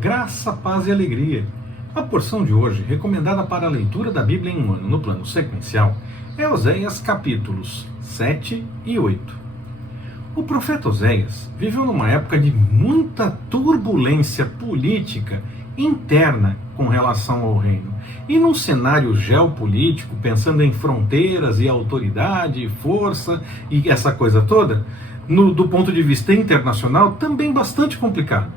Graça, paz e alegria. A porção de hoje, recomendada para a leitura da Bíblia em um ano no plano sequencial, é Oséias capítulos 7 e 8. O profeta Oséias viveu numa época de muita turbulência política interna com relação ao reino. E num cenário geopolítico, pensando em fronteiras e autoridade, força e essa coisa toda, do ponto de vista internacional, também bastante complicado.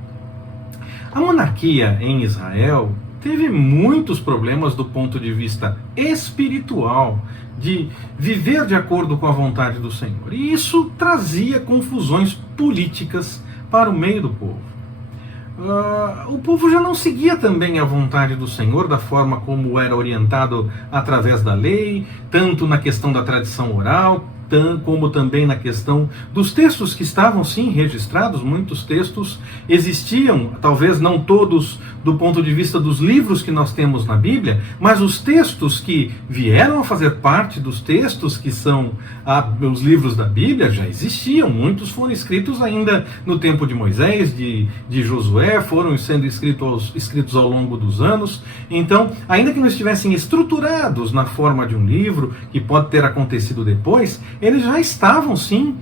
A monarquia em Israel teve muitos problemas do ponto de vista espiritual, de viver de acordo com a vontade do Senhor. E isso trazia confusões políticas para o meio do povo. O povo já não seguia também a vontade do Senhor da forma como era orientado através da lei, tanto na questão da tradição oral, como também na questão dos textos que estavam sim registrados. Muitos textos existiam, talvez não todos do ponto de vista dos livros que nós temos na Bíblia, mas os textos que vieram a fazer parte dos textos que são os livros da Bíblia já existiam. Muitos foram escritos ainda no tempo de Moisés, de Josué, foram sendo escritos ao longo dos anos. Então, ainda que não estivessem estruturados na forma de um livro, que pode ter acontecido depois, eles já estavam sim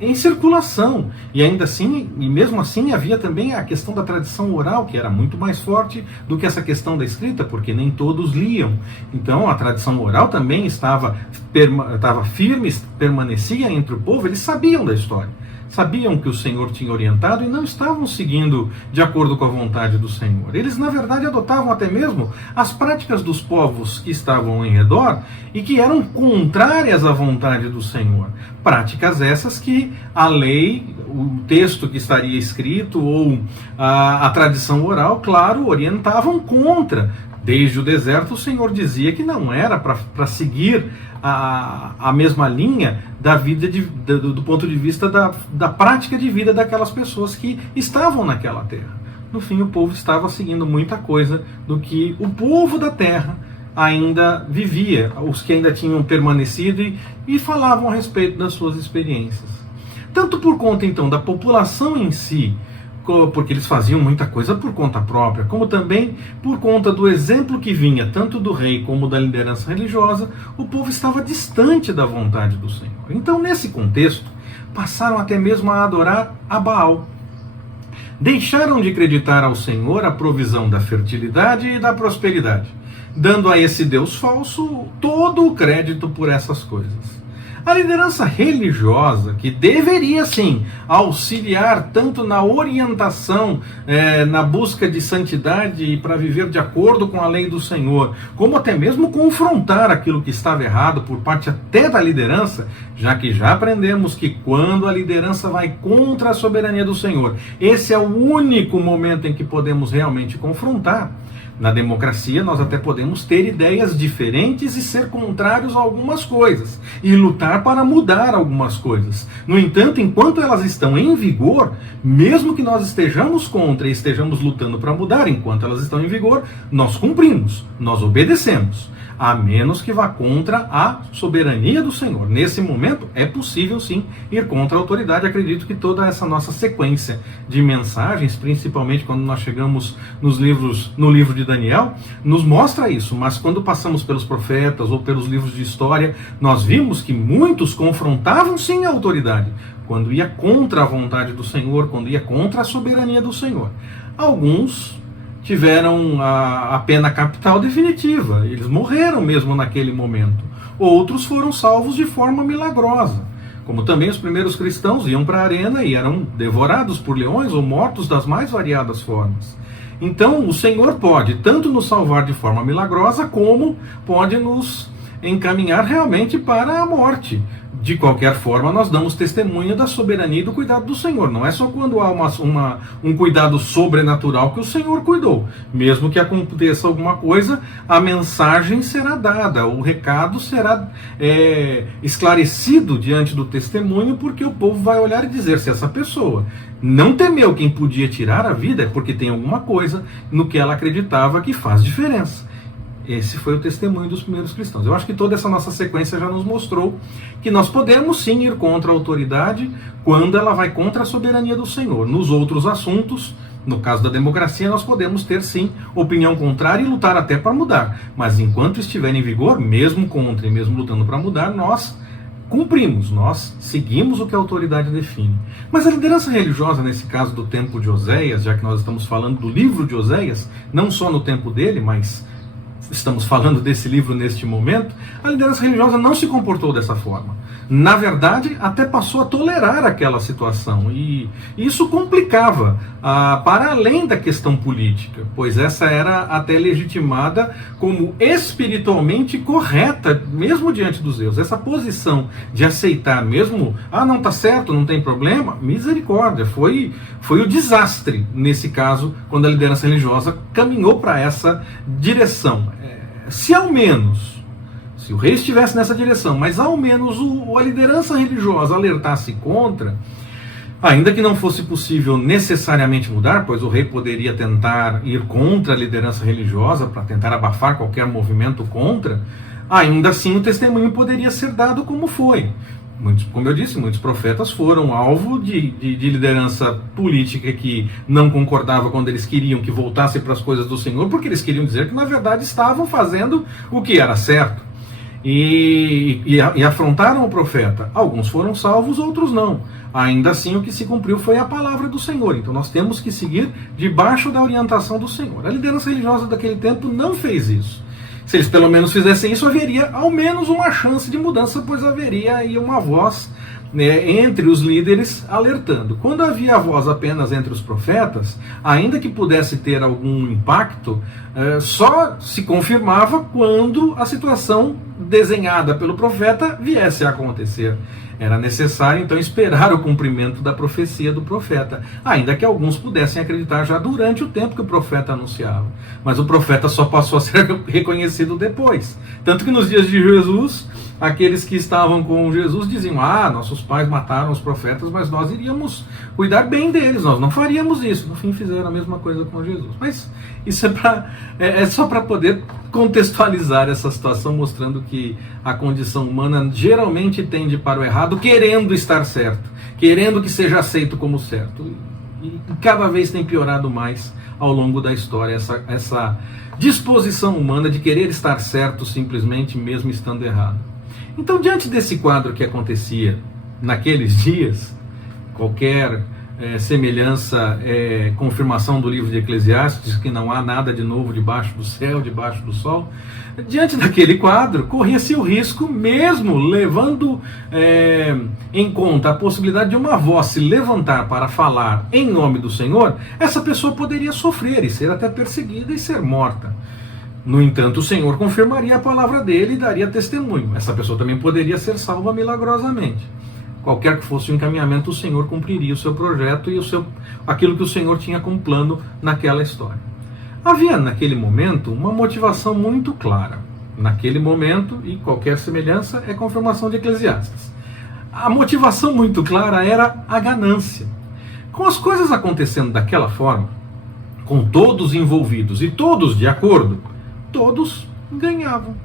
em circulação, e ainda assim, e mesmo assim, havia também a questão da tradição oral, que era muito mais forte do que essa questão da escrita, porque nem todos liam. Então a tradição oral também estava firme, permanecia entre o povo. Eles sabiam da história, sabiam que o Senhor tinha orientado e não estavam seguindo de acordo com a vontade do Senhor. Eles, na verdade, adotavam até mesmo as práticas dos povos que estavam em redor e que eram contrárias à vontade do Senhor. Práticas essas que a lei, o texto que estaria escrito ou a tradição oral, claro, orientavam contra. Desde o deserto, o Senhor dizia que não era para seguir a mesma linha da vida, do ponto de vista da prática de vida daquelas pessoas que estavam naquela terra. No fim, o povo estava seguindo muita coisa do que o povo da terra ainda vivia, os que ainda tinham permanecido e falavam a respeito das suas experiências. Tanto por conta, então, da população em si, porque eles faziam muita coisa por conta própria, como também por conta do exemplo que vinha tanto do rei como da liderança religiosa, o povo estava distante da vontade do Senhor. Então, nesse contexto, passaram até mesmo a adorar a Baal. Deixaram de acreditar ao Senhor a provisão da fertilidade e da prosperidade, dando a esse Deus falso todo o crédito por essas coisas. A liderança religiosa, que deveria sim auxiliar tanto na orientação, na busca de santidade e para viver de acordo com a lei do Senhor, como até mesmo confrontar aquilo que estava errado por parte até da liderança, já que já aprendemos que quando a liderança vai contra a soberania do Senhor, esse é o único momento em que podemos realmente confrontar. Na democracia, nós até podemos ter ideias diferentes e ser contrários a algumas coisas, e lutar para mudar algumas coisas. No entanto, enquanto elas estão em vigor, mesmo que nós estejamos contra e estejamos lutando para mudar, enquanto elas estão em vigor, nós cumprimos, nós obedecemos, a menos que vá contra a soberania do Senhor. Nesse momento, é possível sim ir contra a autoridade. Acredito que toda essa nossa sequência de mensagens, principalmente quando nós chegamos no livro de Daniel, nos mostra isso. Mas quando passamos pelos profetas ou pelos livros de história, nós vimos que muitos confrontavam sim a autoridade, quando ia contra a vontade do Senhor, quando ia contra a soberania do Senhor. Alguns tiveram a pena capital definitiva, eles morreram mesmo naquele momento. Outros foram salvos de forma milagrosa, como também os primeiros cristãos iam para a arena e eram devorados por leões ou mortos das mais variadas formas. Então o Senhor pode tanto nos salvar de forma milagrosa, como pode nos encaminhar realmente para a morte. De qualquer forma, nós damos testemunho da soberania e do cuidado do Senhor. Não é só quando há um cuidado sobrenatural que o Senhor cuidou. Mesmo que aconteça alguma coisa, a mensagem será dada, o recado será esclarecido diante do testemunho, porque o povo vai olhar e dizer: se essa pessoa não temeu quem podia tirar a vida, é porque tem alguma coisa no que ela acreditava que faz diferença. Esse foi o testemunho dos primeiros cristãos. Eu acho que toda essa nossa sequência já nos mostrou que nós podemos sim ir contra a autoridade quando ela vai contra a soberania do Senhor. Nos outros assuntos, No caso da democracia, nós podemos ter, sim, opinião contrária e lutar até para mudar. Mas enquanto estiver em vigor, mesmo contra e mesmo lutando para mudar, nós cumprimos, nós seguimos o que a autoridade define. Mas a liderança religiosa, nesse caso do tempo de Oséias, já que nós estamos falando do livro de Oséias, não só no tempo dele, mas estamos falando desse livro neste momento, a liderança religiosa não se comportou dessa forma. Na verdade, até passou a tolerar aquela situação. E isso complicava para além da questão política, pois essa era até legitimada como espiritualmente correta, mesmo diante dos deuses. Essa posição de aceitar mesmo, não está certo, não tem problema, misericórdia, foi o desastre nesse caso, quando a liderança religiosa caminhou para essa direção. Se ao menos, se o rei estivesse nessa direção, mas ao menos a liderança religiosa alertasse contra, ainda que não fosse possível necessariamente mudar, pois o rei poderia tentar ir contra a liderança religiosa para tentar abafar qualquer movimento contra, ainda assim o testemunho poderia ser dado como foi. Como eu disse, muitos profetas foram alvo de liderança política que não concordava quando eles queriam que voltasse para as coisas do Senhor, porque eles queriam dizer que na verdade estavam fazendo o que era certo. E afrontaram o profeta. Alguns foram salvos, outros não. Ainda assim, o que se cumpriu foi a palavra do Senhor. Então nós temos que seguir debaixo da orientação do Senhor. A liderança religiosa daquele tempo não fez isso. Se eles pelo menos fizessem isso, haveria ao menos uma chance de mudança, pois haveria aí uma voz, entre os líderes alertando. Quando havia a voz apenas entre os profetas, ainda que pudesse ter algum impacto, só se confirmava quando a situação desenhada pelo profeta viesse a acontecer. Era necessário então esperar o cumprimento da profecia do profeta, ainda que alguns pudessem acreditar já durante o tempo que o profeta anunciava. Mas o profeta só passou a ser reconhecido depois. Tanto que nos dias de Jesus, aqueles que estavam com Jesus diziam: nossos pais mataram os profetas, mas nós iríamos cuidar bem deles, nós não faríamos isso. No fim fizeram a mesma coisa com Jesus. Mas isso é só para poder contextualizar essa situação, mostrando que a condição humana geralmente tende para o errado, querendo estar certo, querendo que seja aceito como certo. E cada vez tem piorado mais ao longo da história essa disposição humana de querer estar certo simplesmente mesmo estando errado. Então, diante desse quadro que acontecia naqueles dias, qualquer semelhança confirmação do livro de Eclesiastes, que não há nada de novo debaixo do céu, debaixo do sol. Diante daquele quadro, corria-se o risco, mesmo levando em conta a possibilidade de uma voz se levantar para falar em nome do Senhor, essa pessoa poderia sofrer e ser até perseguida e ser morta. No entanto, o Senhor confirmaria a palavra dele e daria testemunho. Essa pessoa também poderia ser salva milagrosamente. Qualquer que fosse o encaminhamento, o Senhor cumpriria o seu projeto e aquilo que o Senhor tinha como plano naquela história. Havia naquele momento uma motivação muito clara. Naquele momento, e qualquer semelhança é confirmação de Eclesiastes. A motivação muito clara era a ganância. Com as coisas acontecendo daquela forma, com todos envolvidos e todos de acordo, todos ganhavam.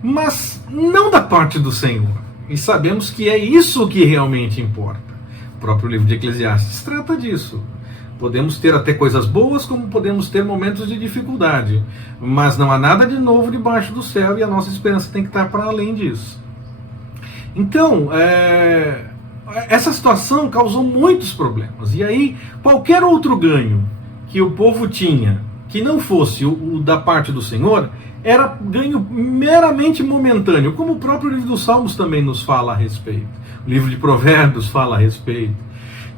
Mas não da parte do Senhor. E sabemos que é isso que realmente importa. O próprio livro de Eclesiastes trata disso. Podemos ter até coisas boas, como podemos ter momentos de dificuldade. Mas não há nada de novo debaixo do céu e a nossa esperança tem que estar para além disso. Então, essa situação causou muitos problemas. E aí, qualquer outro ganho que o povo tinha, que não fosse o da parte do Senhor, era ganho meramente momentâneo, como o próprio livro dos Salmos também nos fala a respeito. O livro de Provérbios fala a respeito.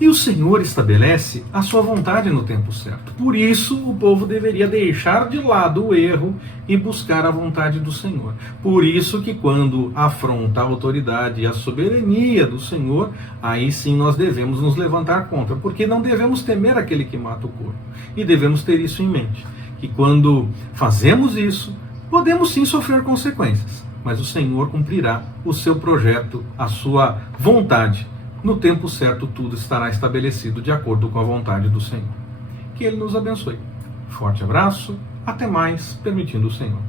E o Senhor estabelece a sua vontade no tempo certo. Por isso, o povo deveria deixar de lado o erro e buscar a vontade do Senhor. Por isso que quando afronta a autoridade e a soberania do Senhor, aí sim nós devemos nos levantar contra, porque não devemos temer aquele que mata o corpo. E devemos ter isso em mente, que quando fazemos isso, podemos sim sofrer consequências, mas o Senhor cumprirá o seu projeto, a sua vontade. No tempo certo, tudo estará estabelecido de acordo com a vontade do Senhor. Que Ele nos abençoe. Forte abraço, até mais, permitindo o Senhor.